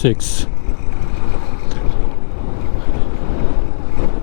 6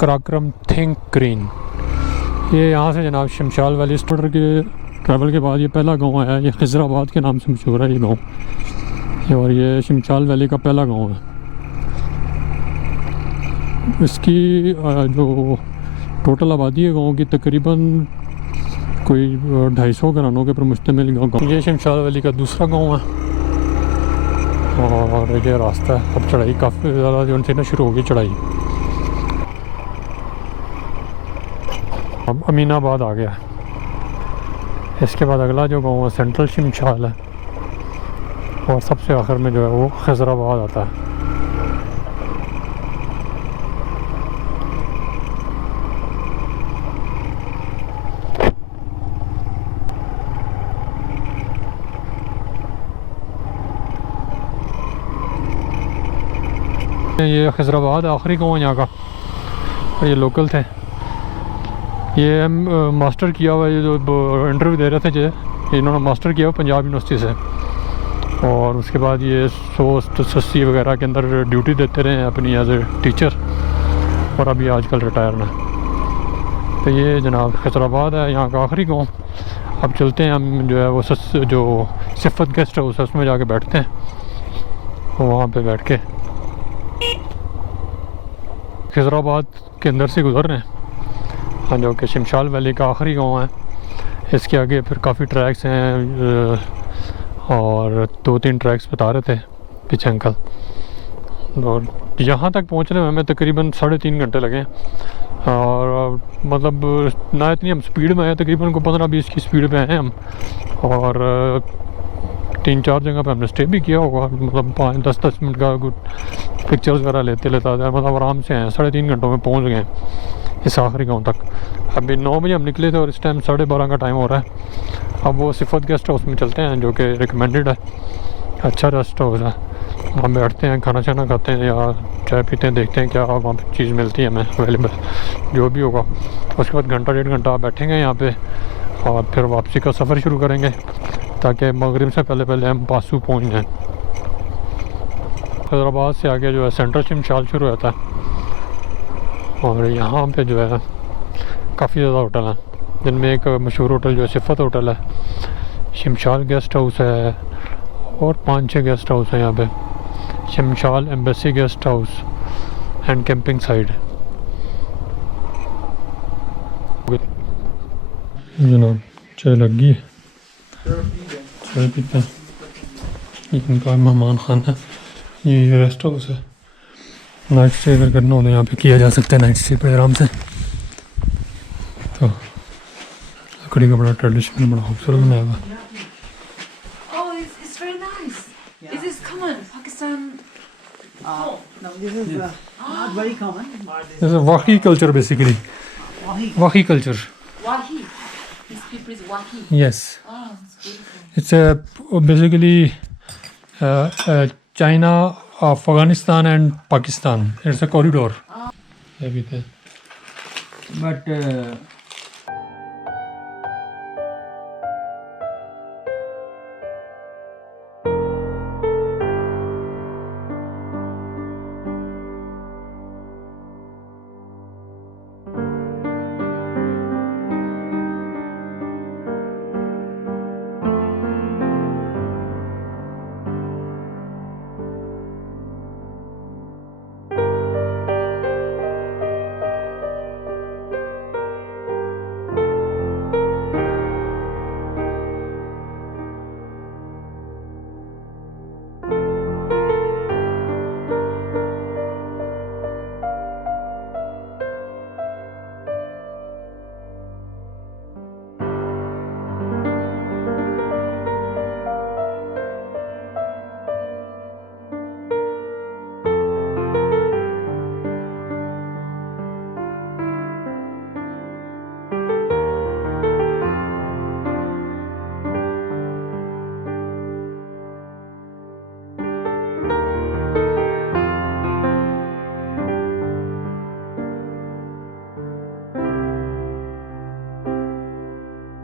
Karakoram think green. ये यहाँ से जनाब शमशाल वैली स्टोर के ट्रैवल के बाद ये पहला गांव आया है। ये खिजराबाद के नाम से मशहूर है ये गांव, और ये शमशाल वैली का पहला गांव है। इसकी जो टोटल आबादी है गांव की तकरीबन कोई 250 घरानों के पर मुश्तमिल गाँव। ये शमशाल वैली का दूसरा गांव है और ये रास्ता है। अब चढ़ाई काफ़ी ज़्यादा जो उनसे ना शुरू होगी चढ़ाई। अब अमीनाबाद आ गया। इसके बाद अगला जो गांव है सेंट्रल शमशाल है, और सबसे आखिर में जो है वो खिजराबाद आता है। ये खिजराबाद आखिरी गांव है यहाँ का, और ये लोकल थे। ये मास्टर किया हुआ, ये जो इंटरव्यू दे रहे थे जो इन्होंने मास्टर किया हुआ पंजाब यूनिवर्सिटी से, और उसके बाद ये 180 वगैरह के अंदर ड्यूटी देते रहे हैं अपनी एज ए टीचर, और अभी आजकल रिटायर ना। तो ये जनाब खिजराबाद है यहाँ का आखिरी गांव। अब चलते हैं हम जो है वो जो सिफत गेस्ट हाउस है उसमें जाके बैठते हैं, वहाँ पे बैठ के खिजराबाद के अंदर से गुजर रहे हैं, हाँ, जो कि शमशाल वैली का आखिरी गांव है। इसके आगे फिर काफ़ी ट्रैक्स हैं, और 2-3 ट्रैक्स बता रहे थे पीछे अंकल। और यहाँ तक पहुँचने में हमें तकरीबन 3.5 घंटे लगे, और मतलब ना इतनी हम स्पीड में आए, तकरीबन को 15-20 की स्पीड पे आए हम, और 3-4 जगह पे हमने स्टे भी किया होगा, मतलब 5-10 मिनट का पिक्चर्स वगैरह लेते मतलब आराम से आए। 3.5 घंटों में पहुँच गए इस आखिरी गांव तक। अभी 9 बजे हम निकले थे और इस टाइम 12:30 का टाइम हो रहा है। अब वो सिफत गेस्ट हाउस में चलते हैं जो कि रिकमेंडेड है, अच्छा रेस्ट हाउस है। वहाँ बैठते हैं, खाना छाना खाते हैं या चाय पीते हैं, देखते हैं क्या वहाँ पे चीज़ मिलती है हमें अवेलेबल, जो भी होगा। उसके बाद 1-1.5 बैठेंगे यहाँ पे, और फिर वापसी का सफ़र शुरू करेंगे ताकि मगरिब से पहले हम पासू पहुँच जाएँ। हैदराबाद से आगे जो है सेंट्रल शमशाल शुरू होता है, और यहाँ पे जो है काफ़ी ज़्यादा होटल हैं, जिनमें एक मशहूर होटल जो है सिफत होटल है, शमशाल गेस्ट हाउस है, और 5-6 गेस्ट हाउस है यहाँ पे। Shimshal embassy guest house and camping site. जनाब चाय लग गई, चाय पीते हैं। इनका मेहमान खाना है, ये रेस्ट हाउस है। नाइट स्टे अगर करना हो तो यहाँ पे किया जा सकता है, नाइट स्टे पे आराम से। तो लकड़ी का बड़ा ट्रेडिशनल, बड़ा खूबसूरत बनाया हुआ। This is Wahi culture basically. Wahi culture. Wahi. These people is Wahi. Yes. Oh, it's beautiful. It's basically China, Afghanistan and Pakistan. It's a corridor. Everything. But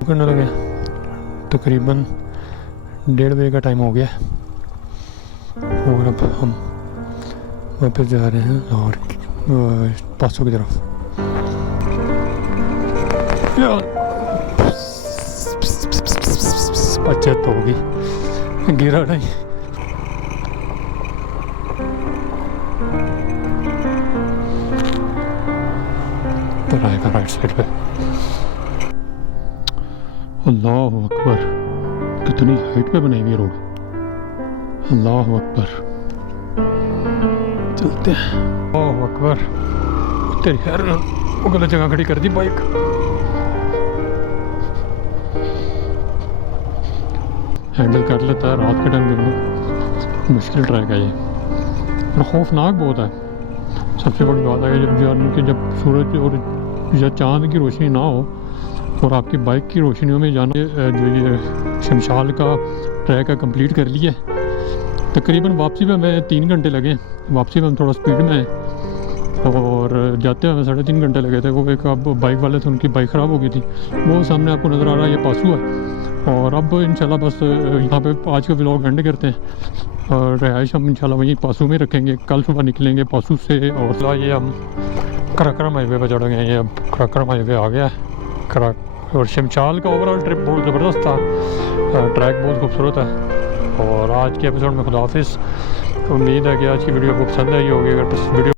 करने लगे, तकरीबन 1:30 बजे का टाइम हो गया, और अब हम वापस जा रहे हैं लाहौर पासों की तरफ। बचत होगी, गिरा नहीं। तो आएगा राइट साइड पे। अल्लाह अकबर, कितनी हाइट पे बनाई हुई रोड। अल्लाह अकबर, चलते हैं। अल्लाह अकबर, तेरी यार वो गलत जगह खड़ी कर दी बाइक। हैंडल कर लेता है रात के टाइम देखना, मुश्किल ट्रैक है ये और खौफनाक बहुत है। सबसे बड़ी बात है कि जब सूरज और या चांद की रोशनी ना हो और आपकी बाइक की रोशनियों में जाना, जो ये शमशाल का ट्रैक है कंप्लीट कर लिया। तकरीबन वापसी में हमें 3 घंटे लगे। वापसी में हम थोड़ा स्पीड में हैं और जाते हुए हमें 3.5 घंटे लगे थे। वो एक अब बाइक वाले थे, उनकी बाइक ख़राब हो गई थी। वो सामने आपको नज़र आ रहा है, ये पासू है। और अब इंशाल्लाह बस यहाँ पे आज का व्लॉग एंड करते हैं और रहाइश हम इंशाल्लाह वहीं पासू में रखेंगे। कल सुबह निकलेंगे पासू से और ये हम कराक्रम हाईवे पर चढ़ेंगे। ये अब कराक्रम हाईवे आ गया है और शमशाल का ओवरऑल ट्रिप बहुत ज़बरदस्त था। ट्रैक बहुत खूबसूरत है। और आज के एपिसोड में खुदा हाफिज़। उम्मीद है कि आज की वीडियो आपको पसंद आई होगी। अगर वीडियो